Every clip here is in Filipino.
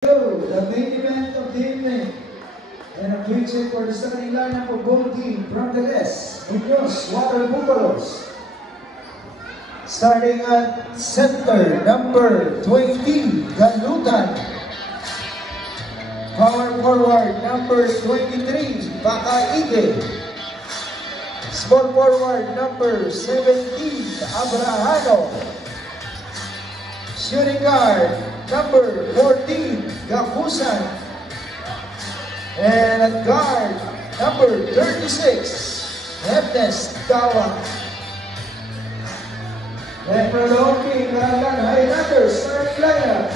So, the main event of the evening. And a quick check for the starting lineup of both teams from the West, Muñoz Water Buffaloes. Starting at center, number 20, Galutan. Power forward, number 23, Bakaide. Small forward, number 17, Abrahano. Shooting guard, number 14, Gakusan. And at guard, number 36, Hebnes Dawa. And for the Hockey Marangan Highlanders, starting lineup.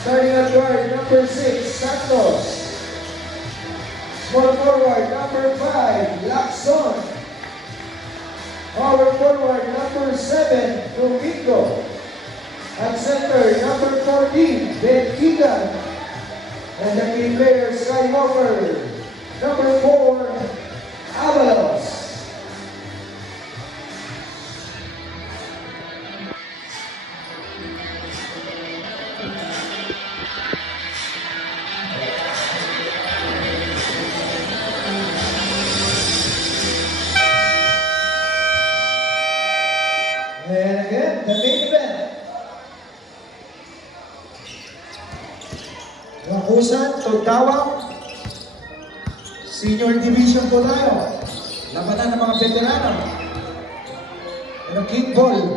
Starting at guard, number 6, Santos. Small forward, number 5, Lacson. Power forward, number 7, Domingo. At center, number 14, Ben Keegan. And the key player, Skywalker. Number 4, Avalos. And again, the main event. Lakusan, Tugtawang, Senior Division po tayo. Labanan ng mga veterano. Pero kickball.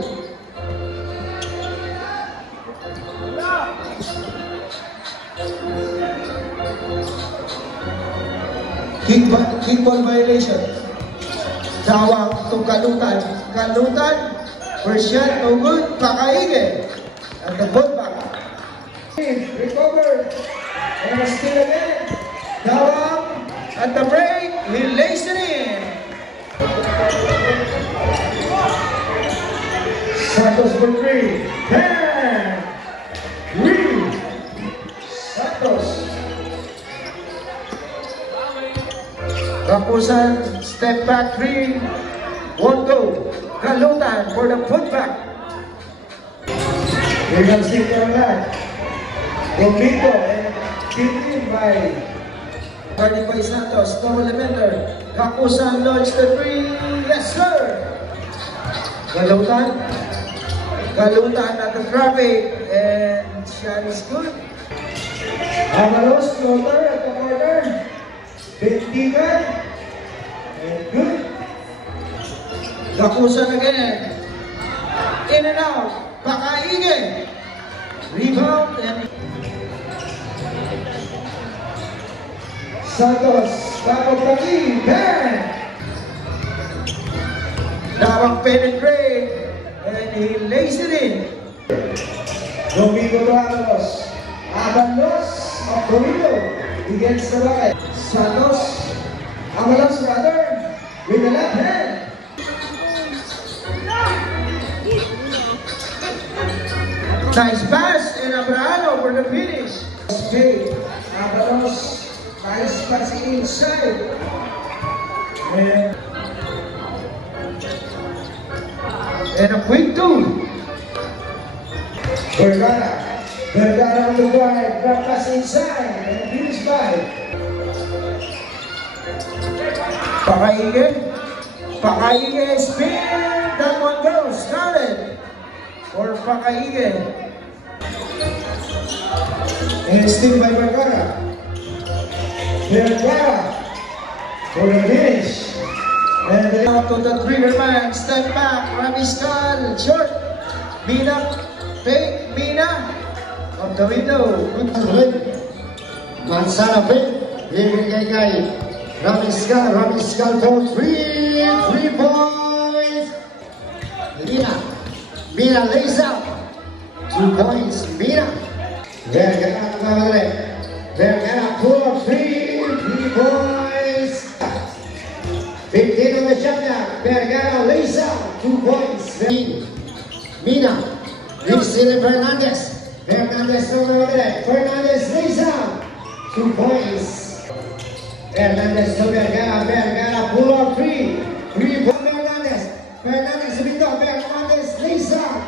Kickball violation. Tawang to Galutan. Galutan, first shot, no good. Pakaige. At the ball back. Recover. And still again. Dawang at the break. He lays it in. Santos for 3. Bang! Reed. Santos. Kapusan. Step back 3. Won't go. Galutan for the putback. We can see from that. Domingo and kicked by Santos, double emitter. Kakusan launch the 3. Yes, sir! Galutan at the traffic, and shot is good. Avalos, floater at the corner. Bentigan, and good. Kakusan again. In and out. Pakaige. Rebound and Santos, back of the lead, bang! Dawang penetrate, and he lays it in. Domingo to Avalos. Avalos of Domingo against the right. Santos, Avalos rather, with the left hand. Nice pass, and Abrahano for the finish. Okay, Avalos. Nice passing inside. And a quick 2. Vergara on the drive, grab pass inside, and finish by Pakaige spin. That one goes. Started for Pakaige. And still by Vergara. Vergara for the finish. And then out to the trigger man. Step back. Ramiscal. Short. Mina. Fake. Mina. Of the window. Mansana fake. Leaving guy. Ramiscal for 3 points. Mina lays out. 2 points. Mina. Vergara pull up 3 points. 15 on the shot clock. Vergara lays out 2 points. Mina. Vicente Fernandez. Over there. Fernandez lays out 2 points. Fernandez to Vergara. Vergara pull up 3 points. Fernandez window. Fernandez lays out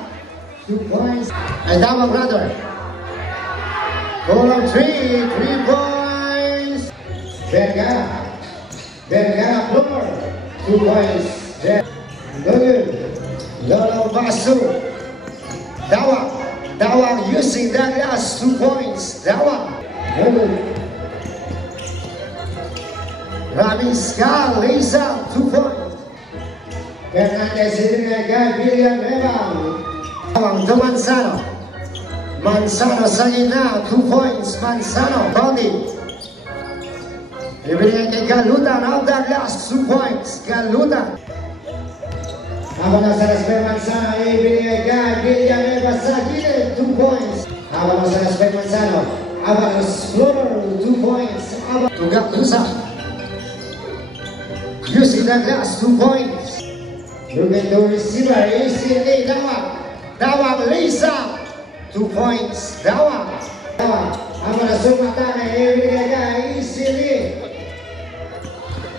2 points. And Dawang brother. Corner 3 points. Vergara floor, 2 points. Lolo Basu. Dawang using the glass, 2 points. Dawang. Ramiskal, Lisa, 2 points. Fernandez Idrinega, William Rebang. Dawang to Manzano. Manzano sa gitna, 2 points. Manzano, Bondi. Ibigay kay Galutan, out the glass, 2 points. Galutan. Avalos sa Rasper Manzano, ibigay kay William Rebang sa gilid, 2 points. Avalos sa Rasper Manzano. Avalos floor, 2 points. Tugak Lusa. Using the glass, 2 points. Looking to receiver, ACLA, Dawang, Lisa, 2 points. Dawang. Avalos sumatake, ibigay kay ACLA.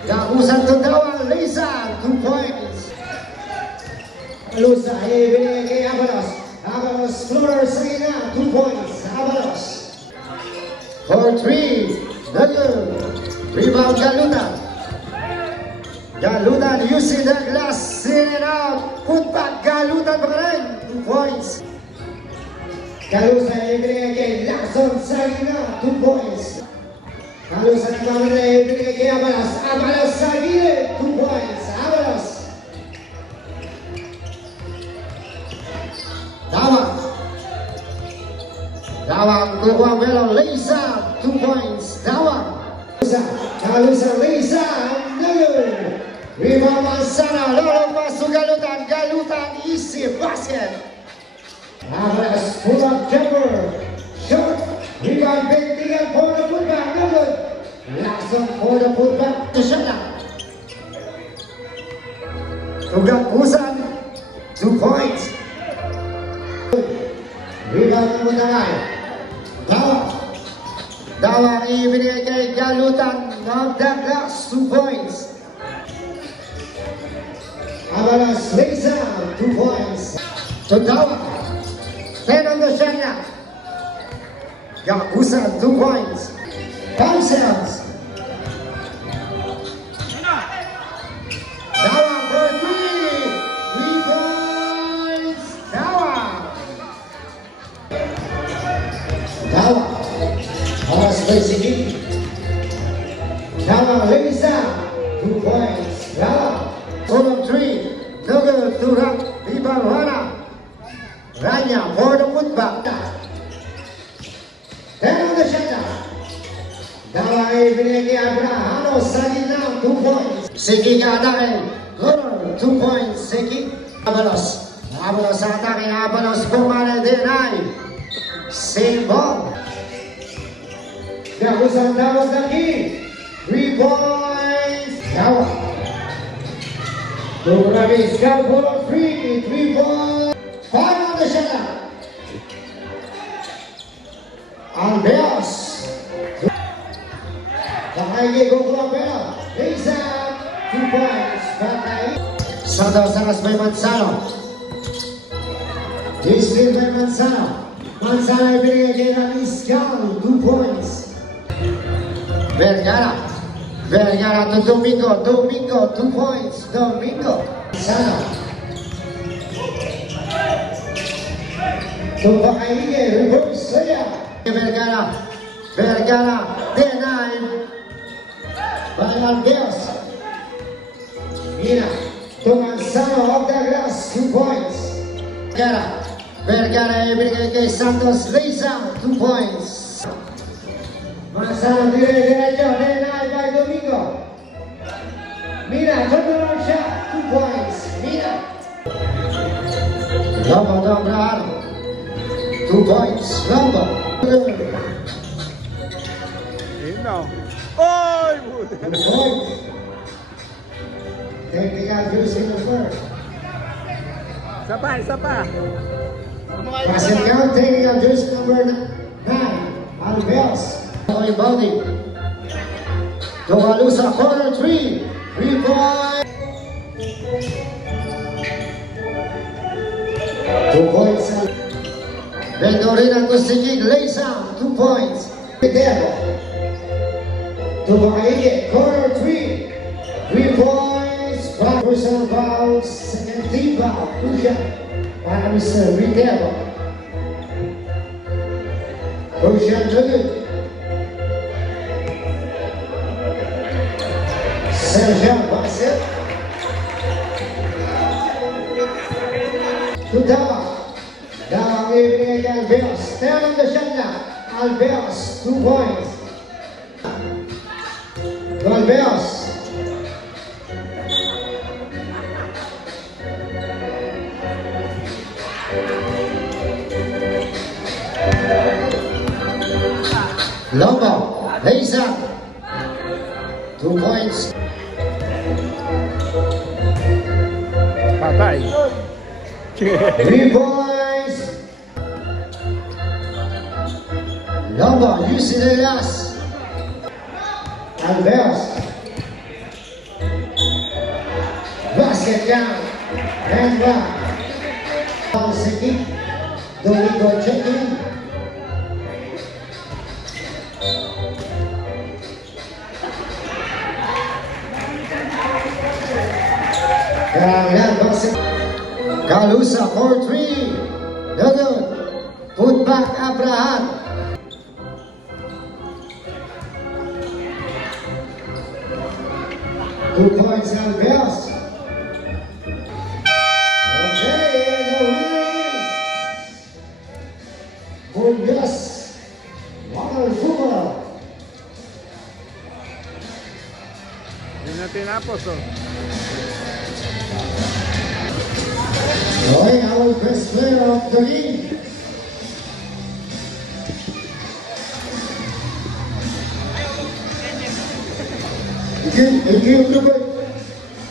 Kapusan to Dawang, Lisa, 2 points. Lusa, ibigay kay Avalos. Avalos floor, sa gitna, 2 points. Avalos. 4-3, rebound Galutan. Galutan using the glass, in and out. Put back, Galutan pa rin, 2 points. Galutan ibigay kay Lacson sa gitna, 2 points. Galutan ibigay kay Avalos. Avalos sa gilid, 2 points. Avalos. Dawang kukuha Melo, Lisa, 2 points. Dawang. Galutan, Lisa, Nagel. Rebound Manzano, Lolo Basu Galutan. Galutan, easy basket. Avalos, pull up jumper. Short. Rebound, big, tinggal for the putback. No good. Lacson for the putback. To Shana. Tugak Busan, 2 points. Rebound ng Mutangay. Dawang ibigay kay Galutan of the glass, 2 points. Avalos, Lisa, 2 points. To Dawang. 10 on the shot now. Gabusan, 2 points. Themselves. Dawang for 3 points. Dawang. Basically, Dawang, Lisa, 2 points. Dawang, column 3, no good, Turak, rebound, Ranya, for the putback. 10 on the shot. Dawang ibigay kay Abrahano, sa gitna, 2 points. Siki ka atake, corner, 2 points. Siki, Avalos sa atake, Avalos, bumana, deny. Same ball. Gabusan Dawang lagi, 3 points. Dawang. Ramiskal for 3 points. 5 on the shot. Alveos. Kakay Gokula Bella. Lisa, 2 points. Batay. Soto Saras by Manzano. Discipline by Manzano. Manzano ibigay kay Ramiskal, 2 points. Vergara to Domingo, 2 points. Domingo. Manzano. To Pakaige, reverse layup. Vergara, denied by Alveos. Mina, to Manzano of the glass, 2 points. Vergara ibigay kay Santos, Lisa, 2 points. Manzano diretso, denied by Domingo. Mina, turnaround shot, 2 points. Mina. Lobo to Abrahano, 2 points. Lobo. Oy! Technical using the first. Isa pa. Passing count, technical using number 9. Alveos. Body. Togalusa, corner 3 points. 2 points. Vendorina to Sigig, Lisa, 2 2 points. Pedro. Tumaige, corner 3. 3 points. Personal foul, second team foul. Pusha para Mr. Pedro. Pusha Nugget. Sergio Basset. To Dama. Dama giving Alveos. 10 on the shot now. Alveos, 2 points. To Alveos. Lobo, lays up. 2 points. Patay. 3 points. Lobo, using the last. Alveos. Basket down. And back. Second. Domingo checking. Galusa for 3. No good. Put back Abraham. Two points Alveos. Okay, the winner is Burgas Waterfall. Hindi na tinapos, oh. Okay, our best player of the league. If you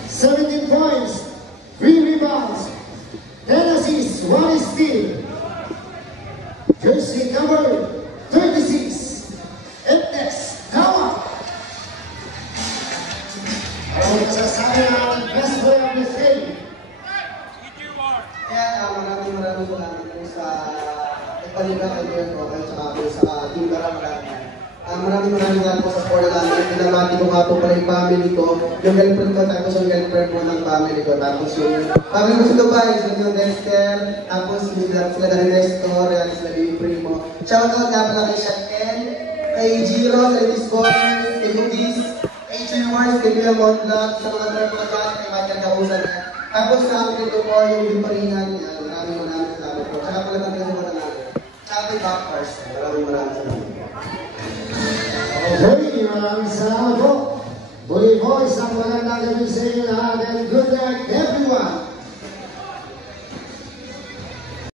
17 points, 3 rebounds, 10 assists, 1 steal. Jersey number 36, Epnex Tawa. Ang masasabi ng best player of the league. Kaya maraming salamat po sa nagpaligang kaibigan ko at sa Team Karang. Maraming salamat po sa sport namin. Pinamati ko nga po pala yung family ko. Yung girlfriend ko, tapos yung girlfriend mo ng family ko. Tapos yung family ko sa Dubai, yung Dexter, tapos sila na Nestor, yan sila yung primo. Shoutout nga pala kay Shaken, kay Giro, sa Ladies Corners, kay Lugis, kay J. Wars, kay Kuya Mondlak, sa mga trip-trip, kay Michael Kausan. Tapos sa akin ito po yung Viparingan, maraming salamat po. Tsaka pala ng mga namin. Tsaka kay Backpars, maraming salamat. Okay, maraming salamat po. Bully Boys, ang magandang gabi sa inyo lahat and good night.